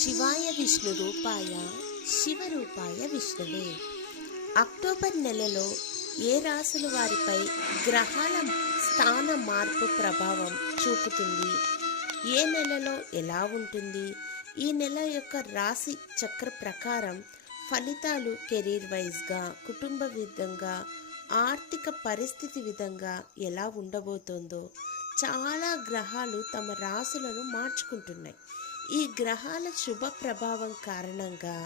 శివాయ విష్ణు రూపాయ శివరూపాయ విష్ణువే. అక్టోబర్ నెలలో ఏ రాశుల వారిపై గ్రహాల స్థాన మార్పు ప్రభావం చూపుతుంది, ఏ నెలలో ఎలా ఉంటుంది, ఈ నెల యొక్క రాశి చక్ర ప్రకారం ఫలితాలు కెరీర్ వైజ్గా, కుటుంబ విధంగా, ఆర్థిక పరిస్థితి విధంగా ఎలా ఉండబోతోందో చాలా గ్రహాలు తమ రాశులను మార్చుకుంటున్నాయి. ఈ గ్రహాల శుభ ప్రభావం కారణంగా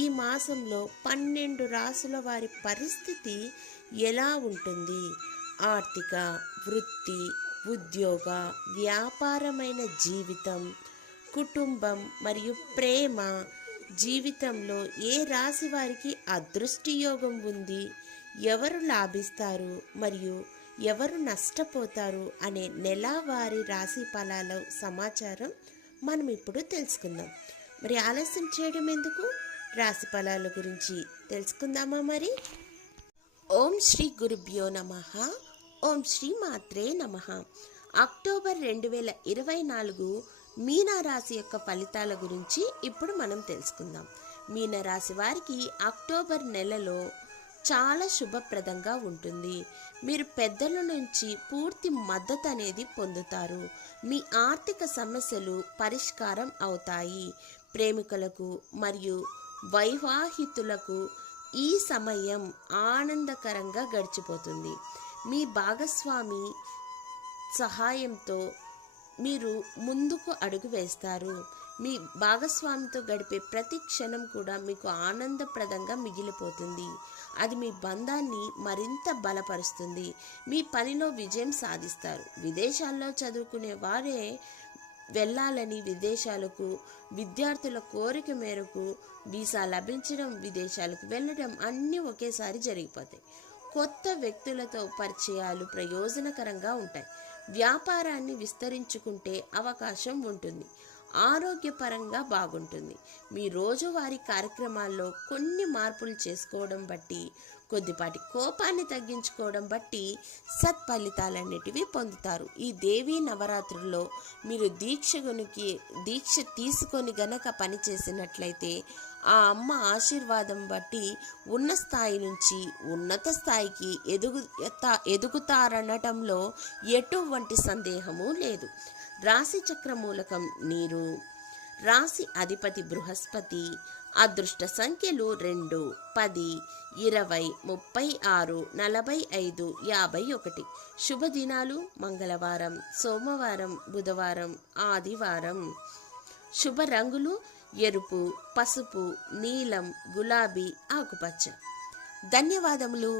ఈ మాసంలో 12 రాశుల వారి పరిస్థితి ఎలా ఉంటుంది, ఆర్థిక, వృత్తి, ఉద్యోగ, వ్యాపారమైన జీవితం, కుటుంబం మరియు ప్రేమ జీవితంలో ఏ రాశి వారికి అదృష్టి యోగం ఉంది, ఎవరు లాభిస్తారు మరియు ఎవరు నష్టపోతారు అనే నెలవారీ రాశి ఫలాల సమాచారం మనం ఇప్పుడు తెలుసుకుందాం. మరి ఆలస్యం చేయడం ఎందుకు, రాశి ఫలాల గురించి తెలుసుకుందామా మరి. ఓం శ్రీ గురుభ్యో నమః. ఓం శ్రీ మాత్రే నమః. అక్టోబర్ 2024 మీనరాశి యొక్క ఫలితాల గురించి ఇప్పుడు మనం తెలుసుకుందాం. మీనరాశి వారికి అక్టోబర్ నెలలో చాలా శుభప్రదంగా ఉంటుంది. మీరు పెద్దల నుంచి పూర్తి మద్దతు అనేది పొందుతారు. మీ ఆర్థిక సమస్యలు పరిష్కారం అవుతాయి. ప్రేమికులకు మరియు వైవాహితులకు ఈ సమయం ఆనందకరంగా గడిచిపోతుంది. మీ భాగస్వామి సహాయంతో మీరు ముందుకు అడుగు వేస్తారు. మీ భాగస్వామితో గడిపే ప్రతి క్షణం కూడా మీకు ఆనందప్రదంగా మిగిలిపోతుంది. అది మీ బంధాన్ని మరింత బలపరుస్తుంది. మీ పనిలో విజయం సాధిస్తారు. విదేశాల్లో చదువుకునే వారే వెళ్ళాలని విదేశాలకు విద్యార్థుల కోరిక మేరకు వీసా లభించడం, విదేశాలకు వెళ్ళడం అన్నీ ఒకేసారి జరిగిపోతాయి. కొత్త వ్యక్తులతో పరిచయాలు ప్రయోజనకరంగా ఉంటాయి. వ్యాపారాన్ని విస్తరించుకుంటే అవకాశం ఉంటుంది. ఆరోగ్యపరంగా బాగుంటుంది. మీ రోజువారీ కార్యక్రమాల్లో కొన్ని మార్పులు చేసుకోవడం బట్టి, కొద్దిపాటి కోపాన్ని తగ్గించుకోవడం బట్టి సత్ఫలితాలన్నిటివి పొందుతారు. ఈ దేవీ నవరాత్రుల్లో మీరు దీక్ష తీసుకొని గనక పనిచేసినట్లయితే ఆ అమ్మ ఆశీర్వాదం బట్టి ఉన్న స్థాయి నుంచి ఉన్నత స్థాయికి ఎదుగుతారనటంలో ఎటువంటి సందేహము లేదు. రాశి చక్ర మూలకం నీరు. రాశి అధిపతి బృహస్పతి. అదృష్ట సంఖ్యలు 2, 10, 20, 36, 45, 51. శుభదినాలు మంగళవారం, సోమవారం, బుధవారం, ఆదివారం. శుభ రంగులు ఎరుపు, పసుపు, నీలం, గులాబీ, ఆకుపచ్చ. ధన్యవాదములు.